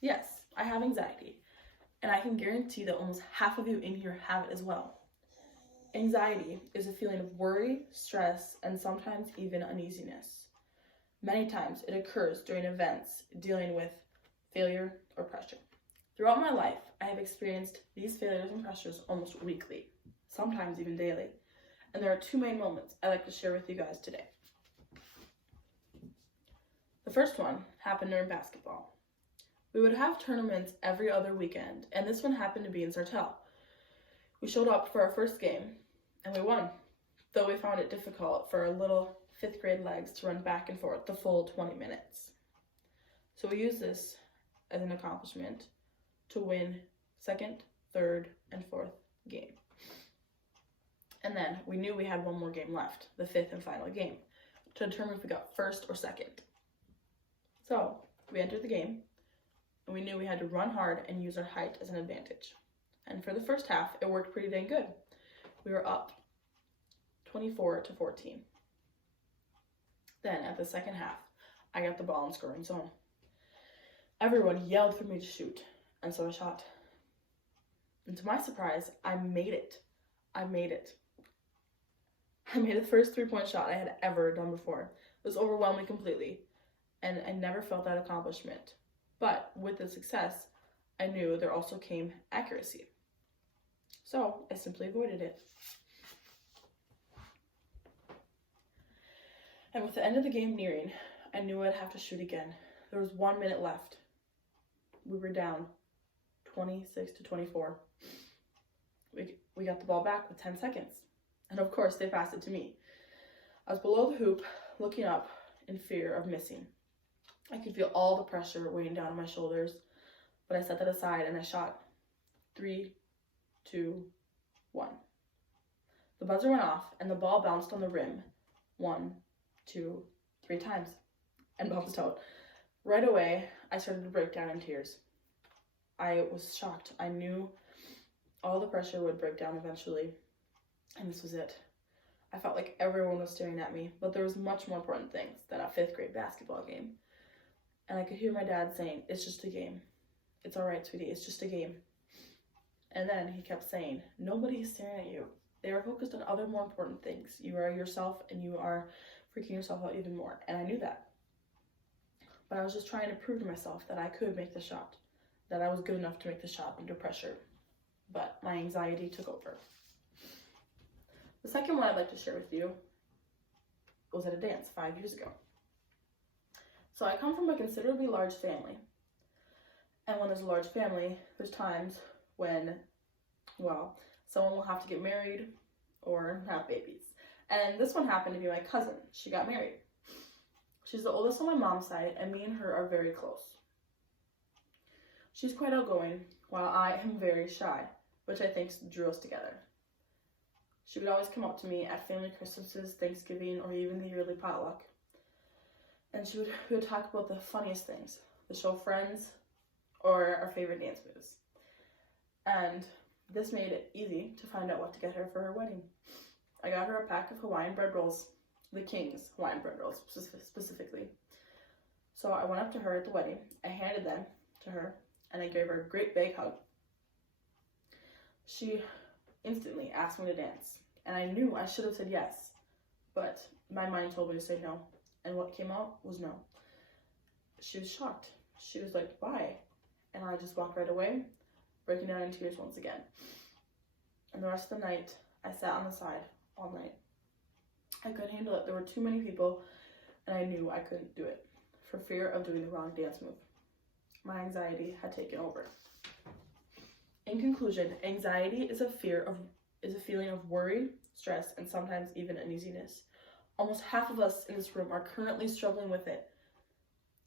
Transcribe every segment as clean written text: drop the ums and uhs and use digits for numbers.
Yes, I have anxiety, and I can guarantee that almost half of you in here have it as well. Anxiety is a feeling of worry, stress, and sometimes even uneasiness. Many times it occurs during events dealing with failure or pressure. Throughout my life, I have experienced these failures and pressures almost weekly, sometimes even daily. And there are two main moments I'd like to share with you guys today. The first one happened during basketball. We would have tournaments every other weekend, and this one happened to be in Sartell. We showed up for our first game, and we won, though we found it difficult for our little 5th grade legs to run back and forth the full 20 minutes. So we used this as an accomplishment to win 2nd, 3rd, and 4th game. And then we knew we had one more game left, the 5th and final game, to determine if we got 1st or 2nd. So we entered the game, and we knew we had to run hard and use our height as an advantage. And for the first half, it worked pretty dang good. We were up 24-14. Then at the second half, I got the ball in scoring zone. Everyone yelled for me to shoot, and so I shot. And to my surprise, I made it. I made the first 3-point shot I had ever done before. It was overwhelming completely, and I never felt that accomplishment. But with the success, I knew there also came accuracy. So I simply avoided it. And with the end of the game nearing, I knew I'd have to shoot again. There was 1 minute left. We were down 26-24. We got the ball back with 10 seconds. And of course, they passed it to me. I was below the hoop, looking up in fear of missing. I could feel all the pressure weighing down on my shoulders, but I set that aside and I shot. 3, 2, 1. The buzzer went off and the ball bounced on the rim 1, 2, 3 times and bounced out. Right away, I started to break down in tears. I was shocked. I knew all the pressure would break down eventually, and this was it. I felt like everyone was staring at me, but there was much more important things than a 5th grade basketball game. And I could hear my dad saying, "It's just a game. It's all right, sweetie, it's just a game." And then he kept saying, "Nobody's staring at you. They are focused on other more important things. You are yourself and you are freaking yourself out even more." And I knew that. But I was just trying to prove to myself that I could make the shot, that I was good enough to make the shot under pressure. But my anxiety took over. The second one I'd like to share with you was at a dance 5 years ago. So I come from a considerably large family. And when there's a large family, there's times when, well, someone will have to get married or have babies. And this one happened to be my cousin. She got married. She's the oldest on my mom's side, and me and her are very close. She's quite outgoing, while I am very shy, which I think drew us together. She would always come up to me at family Christmases, Thanksgiving, or even the yearly potluck. And we would talk about the funniest things, the show Friends, or our favorite dance moves. And this made it easy to find out what to get her for her wedding. I got her a pack of Hawaiian bread rolls, the King's Hawaiian bread rolls specifically. So I went up to her at the wedding, I handed them to her, and I gave her a great big hug. She instantly asked me to dance, and I knew I should have said yes, but my mind told me to say no, and what came out was no. She was shocked. She was like, "Why?" And I just walked right away, breaking down in tears once again. And the rest of the night, I sat on the side all night. I couldn't handle it. There were too many people, and I knew I couldn't do it for fear of doing the wrong dance move. My anxiety had taken over. In conclusion, anxiety is a feeling of worry, stress, and sometimes even uneasiness. Almost half of us in this room are currently struggling with it,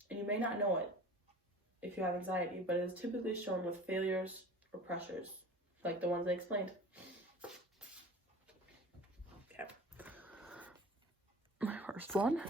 and you may not know it if you have anxiety, but it is typically shown with failures or pressures, like the ones I explained. Okay. My first one